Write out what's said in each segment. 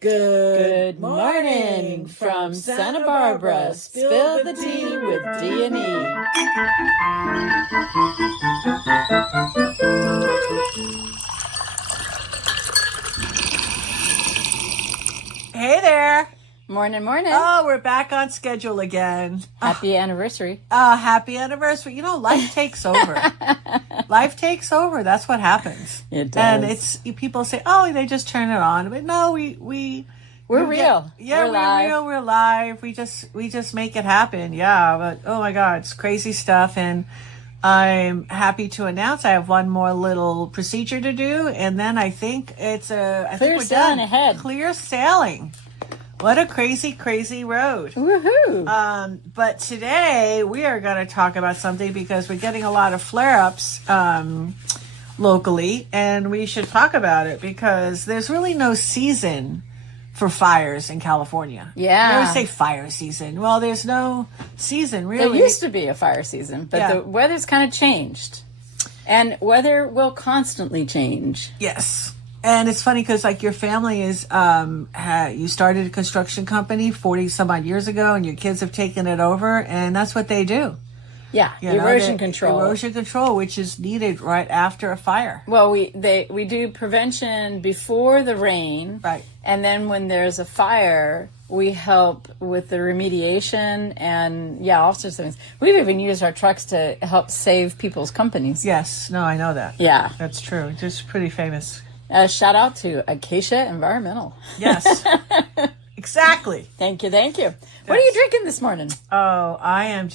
Good morning from Santa Barbara. Spill the tea with D&E. Hey there. Morning. Oh, we're back on schedule again. Happy anniversary. Happy anniversary. You know, life takes over. Life takes over. That's what happens. It does. And it's people say, "Oh, they just turn it on." But no, we're real. We're live. We just make it happen. Yeah, but oh my God, it's crazy stuff. And I'm happy to announce I have one more little procedure to do, and then I think Clear sailing ahead. Clear sailing. What a crazy road. Woohoo. But today we are going to talk about something because we're getting a lot of flare-ups locally, and we should talk about it because there's really no season for fires in California. Yeah. We always say fire season. Well, there's no season, really. There used to be a fire season, but the weather's kind of changed. And weather will constantly change. Yes. And it's funny because, like, your family is, you started a construction company 40 some odd years ago, and your kids have taken it over, and that's what they do. Yeah, erosion control. Erosion control, which is needed right after a fire. Well, we do prevention before the rain. Right. And then when there's a fire, we help with the remediation and, all sorts of things. We've even used our trucks to help save people's companies. Yes. No, I know that. Yeah. That's true. Just pretty famous. Shout out to Acacia Environmental. Yes. Exactly. Thank you. What are you drinking this morning? Oh, I am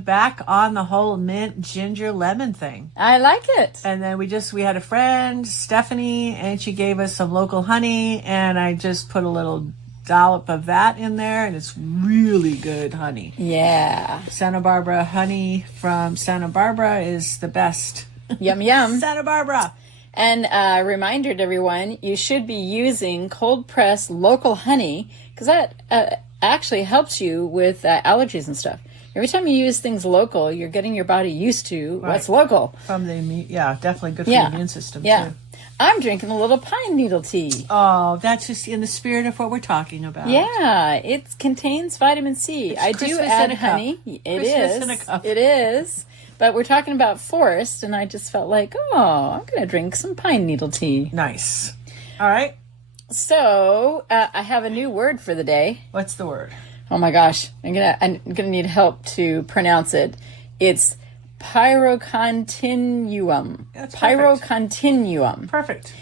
back on the whole mint ginger lemon thing. I like it. And then we had a friend, Stephanie, and she gave us some local honey, and I just put a little dollop of that in there, and it's really good honey. Yeah. Santa Barbara honey from Santa Barbara is the best. Yum. Santa Barbara. And a reminder to everyone, you should be using cold-pressed local honey because that actually helps you with allergies and stuff. Every time you use things local, you're getting your body used to what's local. Definitely good for the immune system, too. I'm drinking a little pine needle tea. Oh, that's just in the spirit of what we're talking about. Yeah, it contains vitamin C. I do add honey. It is. But we're talking about forest, and I just felt like, I'm going to drink some pine needle tea. Nice. All right. So I have a new word for the day. What's the word? Oh my gosh, I'm gonna need help to pronounce it. It's Pyrocontinuum. That's Pyrocontinuum. Perfect.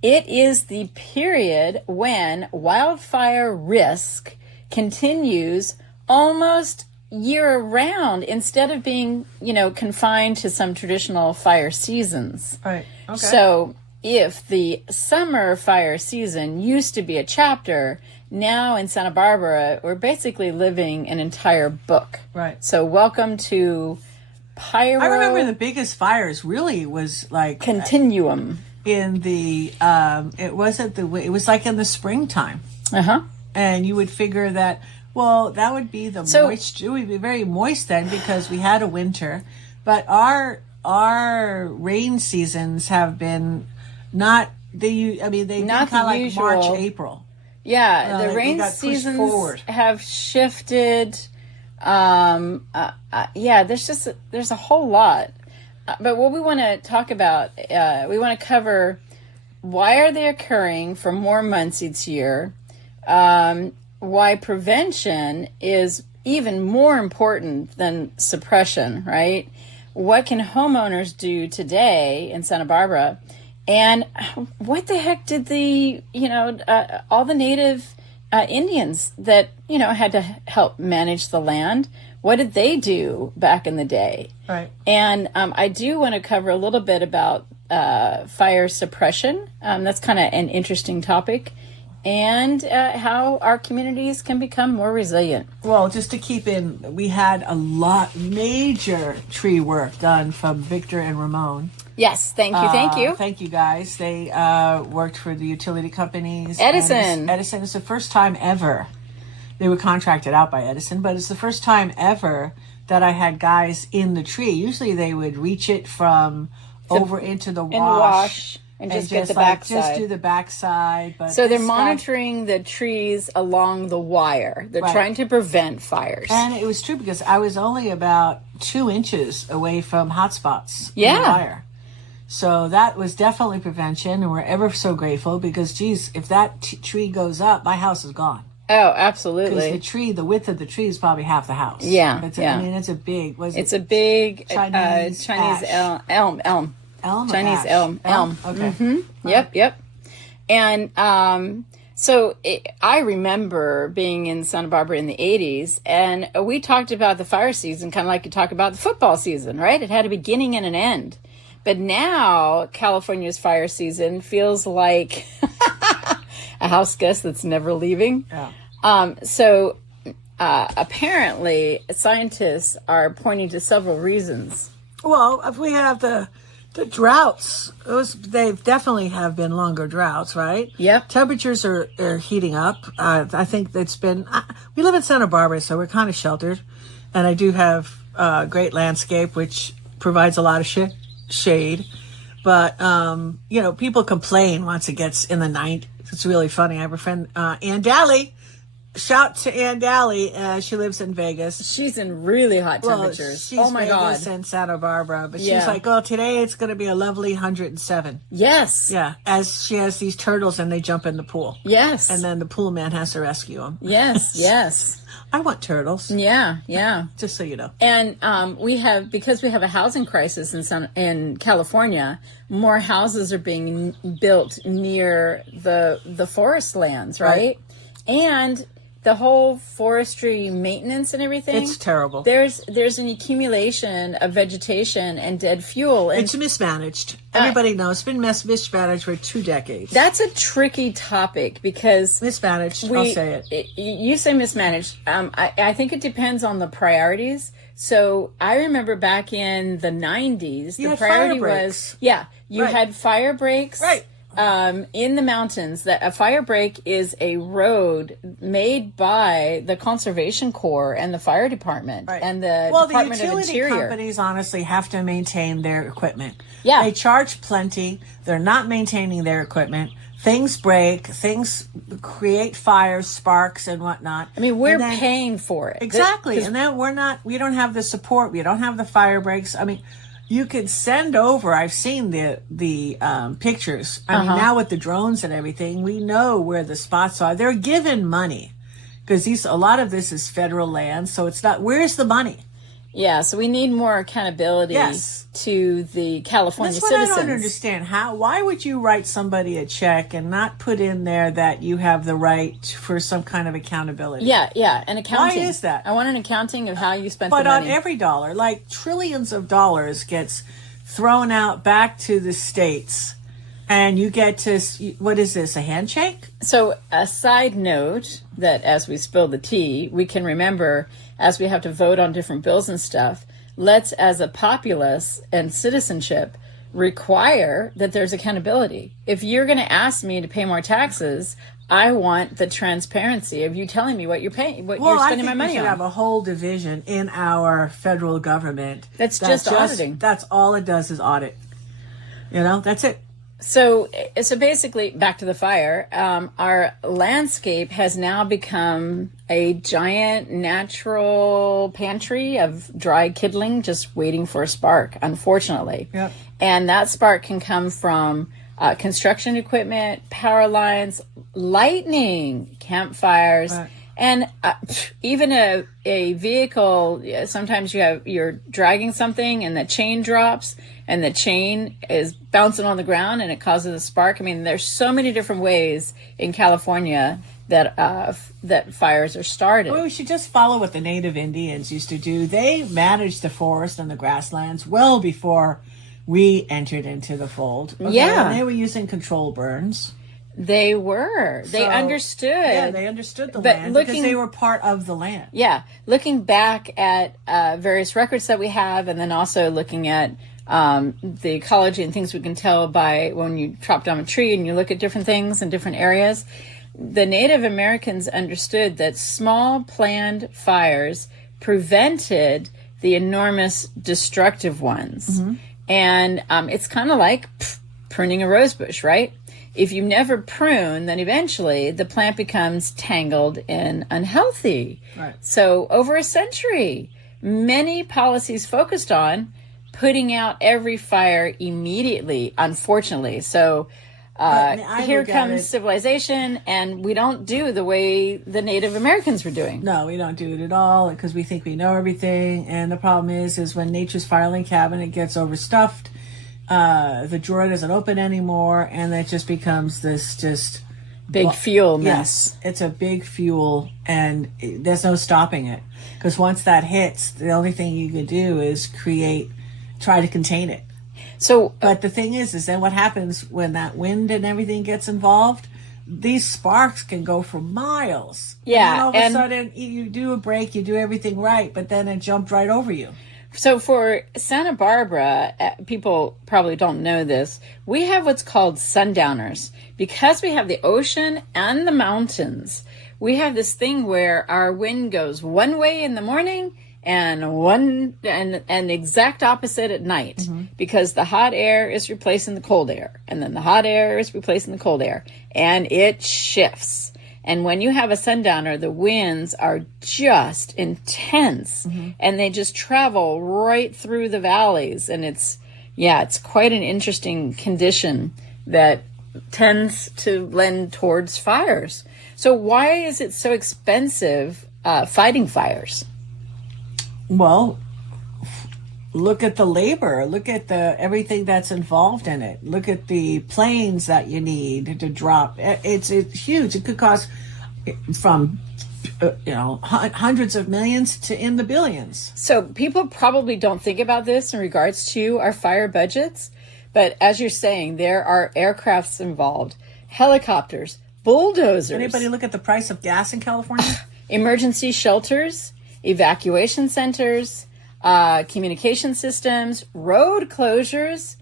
It is the period when wildfire risk continues almost year-round instead of being, confined to some traditional fire seasons. Right. Okay. So if the summer fire season used to be a chapter, now in Santa Barbara, we're basically living an entire book. Right. So welcome to Pyro... I remember the biggest fires really was like... Continuum. In the... it was like in the springtime. Uh-huh. And you would figure that... Well, that would be moisture. It would be very moist then because we had a winter. But our rain seasons have been they've been kind of like usual. March, April. Yeah, the rain seasons have shifted. There's a whole lot. But what we want to talk about, we want to cover why are they occurring for more months each year, why prevention is even more important than suppression, right? What can homeowners do today in Santa Barbara? And what the heck did all the native Indians that, had to help manage the land, what did they do back in the day? Right. And I do want to cover a little bit about fire suppression. That's kind of an interesting topic. And how our communities can become more resilient. Well, just to keep in, we had major tree work done from Victor and Ramon. Yes, thank you. Thank you, guys. They worked for the utility companies. Edison. Edison is the first time ever. They were contracted out by Edison, but it's the first time ever that I had guys in the tree. Usually they would reach it from over into the wash. And just get the backside. Just do the backside. But so they're monitoring the trees along the wire. They're trying to prevent fires. And it was true because I was only about 2 inches away from hotspots in the wire. So that was definitely prevention, and we're ever so grateful because, geez, if that tree goes up, my house is gone. Oh, absolutely. Because the width of the tree is probably half the house. Yeah, I mean, it's a big, a big Chinese elm. Elm? Chinese elm. Okay. Mm-hmm. Yep. And so I remember being in Santa Barbara in the 80s, and we talked about the fire season kind of like you talk about the football season, right? It had a beginning and an end. But now California's fire season feels like a house guest that's never leaving. Yeah. So apparently scientists are pointing to several reasons. Well, if we have the droughts, they definitely have been longer droughts, right? Yep. Temperatures are heating up. I think it's been, we live in Santa Barbara, so we're kind of sheltered. And I do have a great landscape, which provides a lot of shade. But, people complain once it gets in the 90s. It's really funny. I have a friend, Ann Daly. Shout to Ann Daly. She lives in Vegas. She's in really hot temperatures. She's oh my Vegas God. and Santa Barbara. But she's like, today it's going to be a lovely 107. Yes. Yeah. As she has these turtles and they jump in the pool. Yes. And then the pool man has to rescue them. Yes. I want turtles. Yeah. Just so you know. And because we have a housing crisis in California, more houses are being built near the forest lands, right? And the whole forestry maintenance and everything. It's terrible. There's an accumulation of vegetation and dead fuel. And it's mismanaged. Everybody knows it's been mismanaged for 2 decades. That's a tricky topic because... Mismanaged, I'll say it. You say mismanaged. I think it depends on the priorities. So I remember back in the 90s, the priority was... Yeah, you had fire breaks. Right. In the mountains, that a fire break is a road made by the Conservation Corps and the fire department and the Department of Interior. The utility companies honestly have to maintain their equipment. Yeah. They charge plenty. They're not maintaining their equipment. Things break. Things create fires, sparks, and whatnot. I mean, we're paying for it. Exactly. And then we don't have the support. We don't have the fire breaks. I mean, you could send over. I've seen the pictures. I mean, now with the drones and everything, we know where the spots are. They're given money because a lot of this is federal land, so it's not. Where's the money? Yeah, so we need more accountability to the California citizens. That's what I don't understand. Why would you write somebody a check and not put in there that you have the right for some kind of accountability? Yeah, an accounting. Why is that? I want an accounting of how you spent the money. But on every dollar, like trillions of dollars gets thrown out back to the states, and you get to, what is this, a handshake? So a side note that as we spill the tea, we can remember as we have to vote on different bills and stuff, let's, as a populace and citizenship, require that there's accountability. If you're going to ask me to pay more taxes, I want the transparency of you telling me what you're paying, what you're spending my money on. We should have a whole division in our federal government. That's just auditing. That's all it does is audit. That's it. So basically, back to the fire, our landscape has now become a giant natural pantry of dry kindling just waiting for a spark, unfortunately. Yep. And that spark can come from construction equipment, power lines, lightning, campfires, right. And even a vehicle. Sometimes you're dragging something and the chain drops and the chain is bouncing on the ground and it causes a spark. I mean, there's so many different ways in California that fires are started. Well, we should just follow what the Native Indians used to do. They managed the forest and the grasslands well before we entered into the fold. Okay? Yeah. And they were using control burns. They were. They understood. Yeah, they understood the land because they were part of the land. Yeah. Looking back at various records that we have, and then also looking at the ecology and things we can tell by when you chop down a tree and you look at different things in different areas, the Native Americans understood that small planned fires prevented the enormous destructive ones. Mm-hmm. And it's kind of like pruning a rose bush, right? If you never prune, then eventually the plant becomes tangled and unhealthy. Right. So over a century, many policies focused on putting out every fire immediately, unfortunately. So here comes civilization, and we don't do the way the Native Americans were doing. No, we don't do it at all because we think we know everything. And the problem is when nature's filing cabinet gets overstuffed, the drawer doesn't open anymore, and that just becomes this big fuel mess. Yes, it's a big fuel, and there's no stopping it. Because once that hits, the only thing you can do is try to contain it. So, but the thing is then what happens when that wind and everything gets involved? These sparks can go for miles. Yeah, and then all of a sudden you do a break, you do everything right, but then it jumped right over you. So for Santa Barbara, people probably don't know this, we have what's called sundowners. Because we have the ocean and the mountains, we have this thing where our wind goes one way in the morning and exact opposite at night, mm-hmm. because the hot air is replacing the cold air, and then the hot air is replacing the cold air, and it shifts. And when you have a sundowner, the winds are just intense, mm-hmm. and they just travel right through the valleys. And it's quite an interesting condition that tends to lend towards fires. So why is it so expensive fighting fires? Well, look at the labor. Look at everything that's involved in it. Look at the planes that you need to drop. It's huge. It could cost from hundreds of millions to in the billions. So people probably don't think about this in regards to our fire budgets, but as you're saying, there are aircrafts involved, helicopters, bulldozers. Anybody look at the price of gas in California? Emergency shelters, evacuation centers, communication systems, road closures.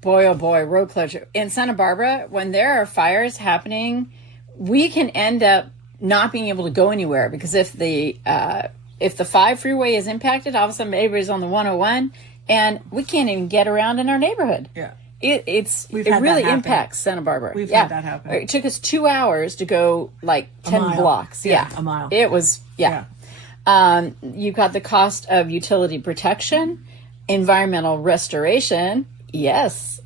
Boy, oh boy, road closure. In Santa Barbara, when there are fires happening, we can end up not being able to go anywhere, because if the 5 freeway is impacted, all of a sudden everybody's on the 101, and we can't even get around in our neighborhood. Yeah. It really impacts Santa Barbara. We've had that happen. It took us 2 hours to go like 10 blocks. Yeah, a mile. It was, you've got the cost of utility protection, environmental restoration. Yes.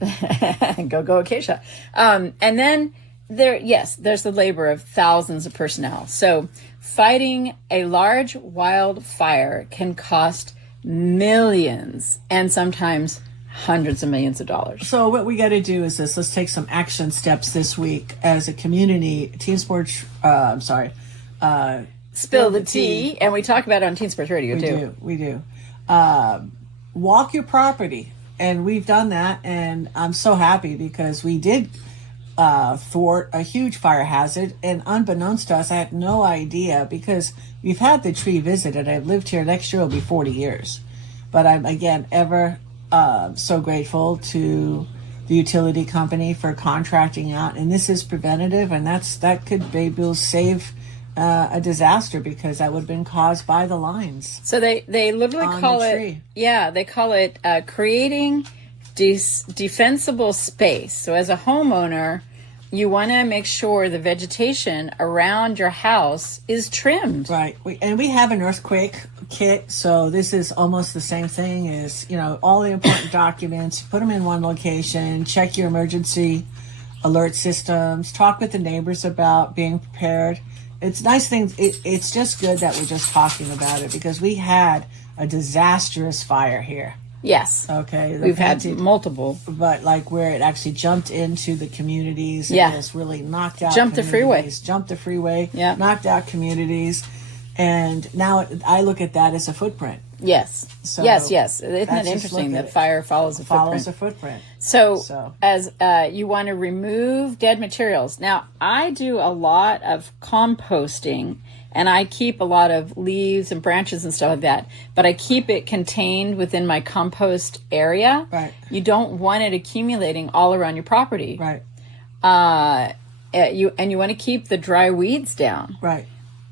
go Acacia. And then there's the labor of thousands of personnel. So fighting a large wildfire can cost millions and sometimes hundreds of millions of dollars. So what we got to do is this. Let's take some action steps this week as a community. Team Sports, Spill the tea. And we talk about it on Teen Sports Radio too. We do. Walk your property. And we've done that. And I'm so happy because we did thwart a huge fire hazard. And unbeknownst to us, I had no idea, because we've had the tree visited. I've lived here. Next year will be 40 years. But I'm, again, ever so grateful to the utility company for contracting out. And this is preventative. And that could maybe save a disaster, because that would have been caused by the lines. So they literally call it, they call it creating defensible space. So as a homeowner, you want to make sure the vegetation around your house is trimmed. Right. We have an earthquake kit, so this is almost the same thing as, all the important documents, put them in one location, check your emergency alert systems, talk with the neighbors about being prepared. It's nice things. It's just good that we're just talking about it, because we had a disastrous fire here. Yes. Okay. We've had multiple. But where it actually jumped into the communities and just really knocked out Jumped the freeway. Yeah. Knocked out communities. And now I look at that as a footprint. Yes. So yes. Isn't it interesting that fire follows a footprint? So as you want to remove dead materials. Now, I do a lot of composting, and I keep a lot of leaves and branches and stuff like that, but I keep it contained within my compost area. Right. You don't want it accumulating all around your property. Right. You want to keep the dry weeds down. Right.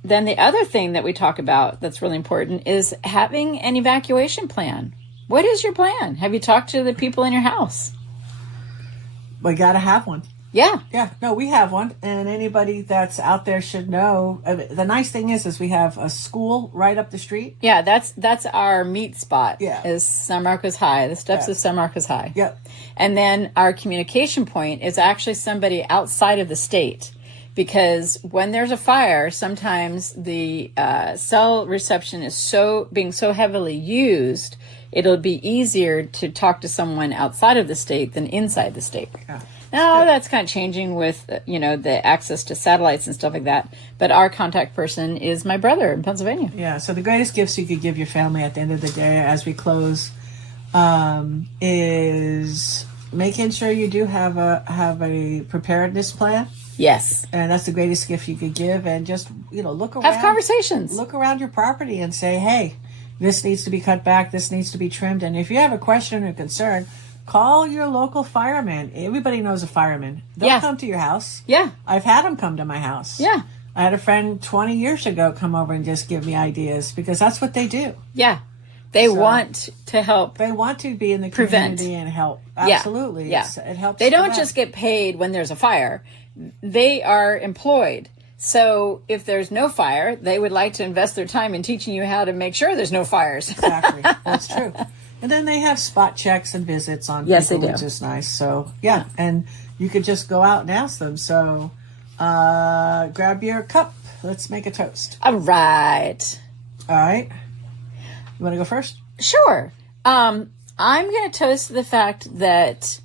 Then the other thing that we talk about that's really important is having an evacuation plan. What is your plan? Have you talked to the people in your house? we got to have one. Yeah. Yeah. No, we have one. And anybody that's out there should know. The nice thing is we have a school right up the street. Yeah, that's our meet spot. Yeah. Is San Marcos High, the steps of San Marcos High. Yep. And then our communication point is actually somebody outside of the state. Because when there's a fire, sometimes the cell reception is being so heavily used, it'll be easier to talk to someone outside of the state than inside the state. Yeah. Now, that's kind of changing with, the access to satellites and stuff like that. But our contact person is my brother in Pennsylvania. Yeah, so the greatest gifts you could give your family at the end of the day as we close is making sure you do have a preparedness plan. Yes. And that's the greatest gift you could give. And just, look around. Have conversations. Look around your property and say, hey, this needs to be cut back. This needs to be trimmed. And if you have a question or concern, call your local fireman. Everybody knows a fireman. They'll come to your house. Yeah. I've had them come to my house. Yeah. I had a friend 20 years ago come over and just give me ideas because that's what they do. Yeah. They want to help. They want to be in the community and help. Absolutely. Yeah. It helps. They don't just get paid when there's a fire. They are employed. So if there's no fire, they would like to invest their time in teaching you how to make sure there's no fires. Exactly. That's true. And then they have spot checks and visits on yes, people, they do. Which is nice. So, yeah. And you could just go out and ask them. So, grab your cup. Let's make a toast. All right. All right. You want to go first? Sure. I'm going to toast the fact that,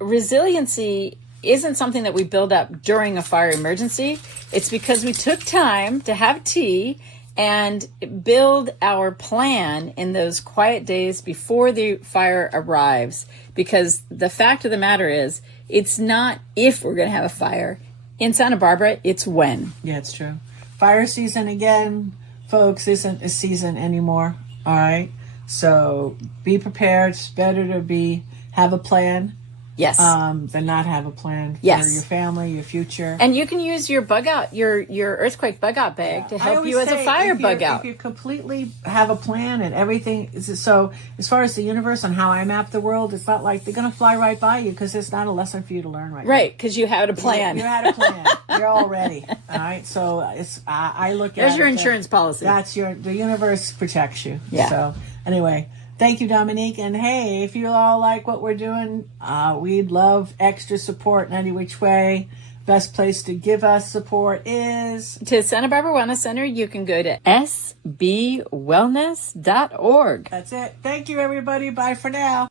resiliency isn't something that we build up during a fire emergency. It's because we took time to have tea and build our plan in those quiet days before the fire arrives. Because the fact of the matter is, it's not if we're going to have a fire. In Santa Barbara, it's when. Yeah, it's true. Fire season again, folks, isn't a season anymore. All right. So be prepared. It's better to have a plan. Yes. Than not have a plan for your family, your future. And you can use your bug out, your earthquake bug out bag to help you as a fire bug out. If you completely have a plan and everything, so as far as the universe and how I map the world, it's not like they're going to fly right by you because it's not a lesson for you to learn right now. Right, because you had a plan. You had a plan. You're all ready. All right. So I look at There's your insurance policy. That's the universe protects you. Yeah. So anyway. Thank you, Dominique. And hey, if you all like what we're doing, we'd love extra support in any which way. Best place to give us support is to Santa Barbara Wellness Center. You can go to sbwellness.org. That's it. Thank you, everybody. Bye for now.